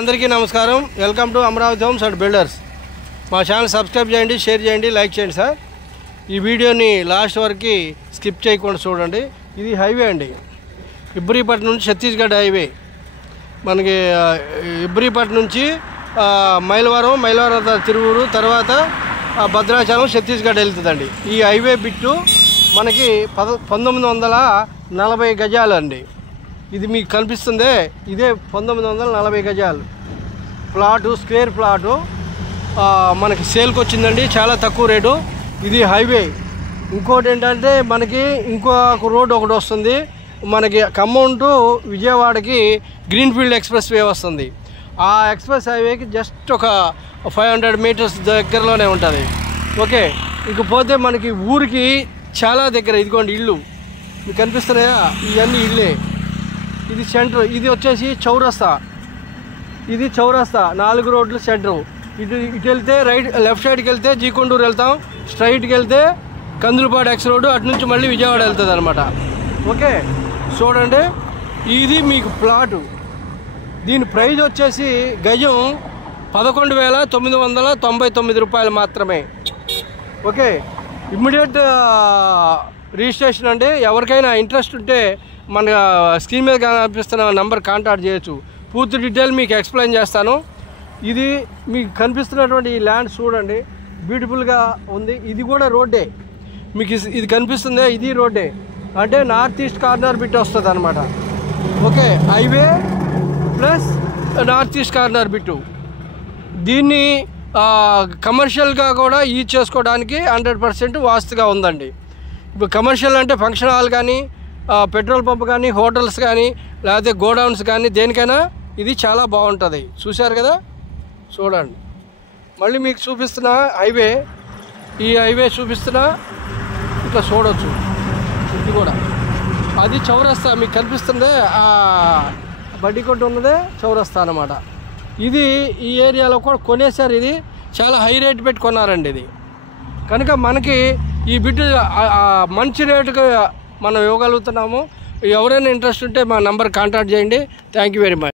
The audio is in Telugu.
అందరికీ నమస్కారం. Welcome to Amaravati homes and builders. మా ఛానల్ సబ్స్క్రైబ్ చేయండి, షేర్ చేయండి, లైక్ చేయండి సార్. ఈ వీడియోని లాస్ట్ వరకు స్కిప్ చేయకుండా చూడండి. ఇది హైవే అండి, ఇబ్రహీపట్నం నుంచి ఛత్తీస్గఢ్ హైవే. మనకి ఇబ్రహీపట్నం నుంచి మైలవరం తర్వాత తిరువూరు, తర్వాత భద్రాచలం, ఛత్తీస్గఢ్ వెళ్తుందండి. ఈ హైవే బిట్టు మనకి 1940 గజాలు అండి. ఇది మీకు కనిపిస్తుందే, ఇదే 1940 గజాలు ప్లాటు, స్క్వేర్ ప్లాటు మనకి సేల్కి వచ్చిందండి. చాలా తక్కువ రేటు. ఇది హైవే. ఇంకోటి ఏంటంటే మనకి ఇంకొక రోడ్ ఒకటి వస్తుంది. మనకి ఖమ్మం టు విజయవాడకి గ్రీన్ఫీల్డ్ ఎక్స్ప్రెస్ వే వస్తుంది. ఆ ఎక్స్ప్రెస్ హైవేకి జస్ట్ ఒక 500 మీటర్స్ దగ్గరలోనే ఉంటుంది. ఓకే, ఇకపోతే మనకి ఊరికి చాలా దగ్గర. ఇదిగోండి ఇల్లు మీకు కనిపిస్తున్నాయా, ఇవన్నీ ఇల్లే. ఇది సెంటర్, ఇది వచ్చేసి చౌరస్తా. ఇది చౌరస్తా, 4 రోడ్లు సెంటరు. ఇటు వెళ్తే లెఫ్ట్ సైడ్కి వెళ్తే జీకొండూరు వెళ్తాం, స్ట్రైట్కి వెళ్తే కందులపాడు ఎక్స్ రోడ్డు, అటు నుంచి మళ్ళీ విజయవాడ వెళ్తుంది అనమాట. ఓకే, చూడండి ఇది మీకు ప్లాటు. దీని ప్రైజ్ వచ్చేసి గజం 11,999 రూపాయలు మాత్రమే. ఓకే, ఇమ్మీడియట్ రిజిస్ట్రేషన్ అండి. ఎవరికైనా ఇంట్రెస్ట్ ఉంటే మన స్క్రీన్ మీద కనిపిస్తున్న నెంబర్ కాంటాక్ట్ చేయొచ్చు. పూర్తి డీటెయిల్ మీకు ఎక్స్ప్లెయిన్ చేస్తాను. ఇది మీకు కనిపిస్తున్నటువంటి ఈ ల్యాండ్ చూడండి, బ్యూటిఫుల్గా ఉంది. ఇది కూడా రోడ్డే మీకు. ఇది కనిపిస్తుంది, ఇది రోడ్డే. అంటే నార్త్ ఈస్ట్ కార్నర్ బిట్ వస్తుంది అనమాట. Okay, highway plus north east corner bit. దీన్ని కమర్షియల్గా కూడా యూజ్ చేసుకోవడానికి 100% వాస్తుగా ఉందండి. ఇప్పుడు కమర్షియల్ అంటే ఫంక్షన్ హాల్ కానీ, పెట్రోల్ పంప్ కానీ, హోటల్స్ కానీ, లేకపోతే గోడౌన్స్ కానీ, దేనికైనా ఇది చాలా బాగుంటుంది. చూశారు కదా, చూడండి. మళ్ళీ మీకు చూపిస్తున్న హైవే, ఈ హైవే చూపిస్తున్నా, ఇట్లా చూడవచ్చు. ఇది కూడా అది చౌరస్తా మీకు కనిపిస్తుందే, బడ్డీ కొట్టు ఉన్నదే చౌరస్తా అన్నమాట. ఇది ఈ ఏరియాలో కూడా కొనేసారు. ఇది చాలా హై రేట్ పెట్టి కొన్నారండి. ఇది కనుక మనకి ఈ బిడ్డ మంచి రేటుకి మనం ఇవ్వగలుగుతున్నాము. ఎవరైనా ఇంట్రెస్ట్ ఉంటే మా నంబర్ కాంటాక్ట్ చేయండి. Thank you very much.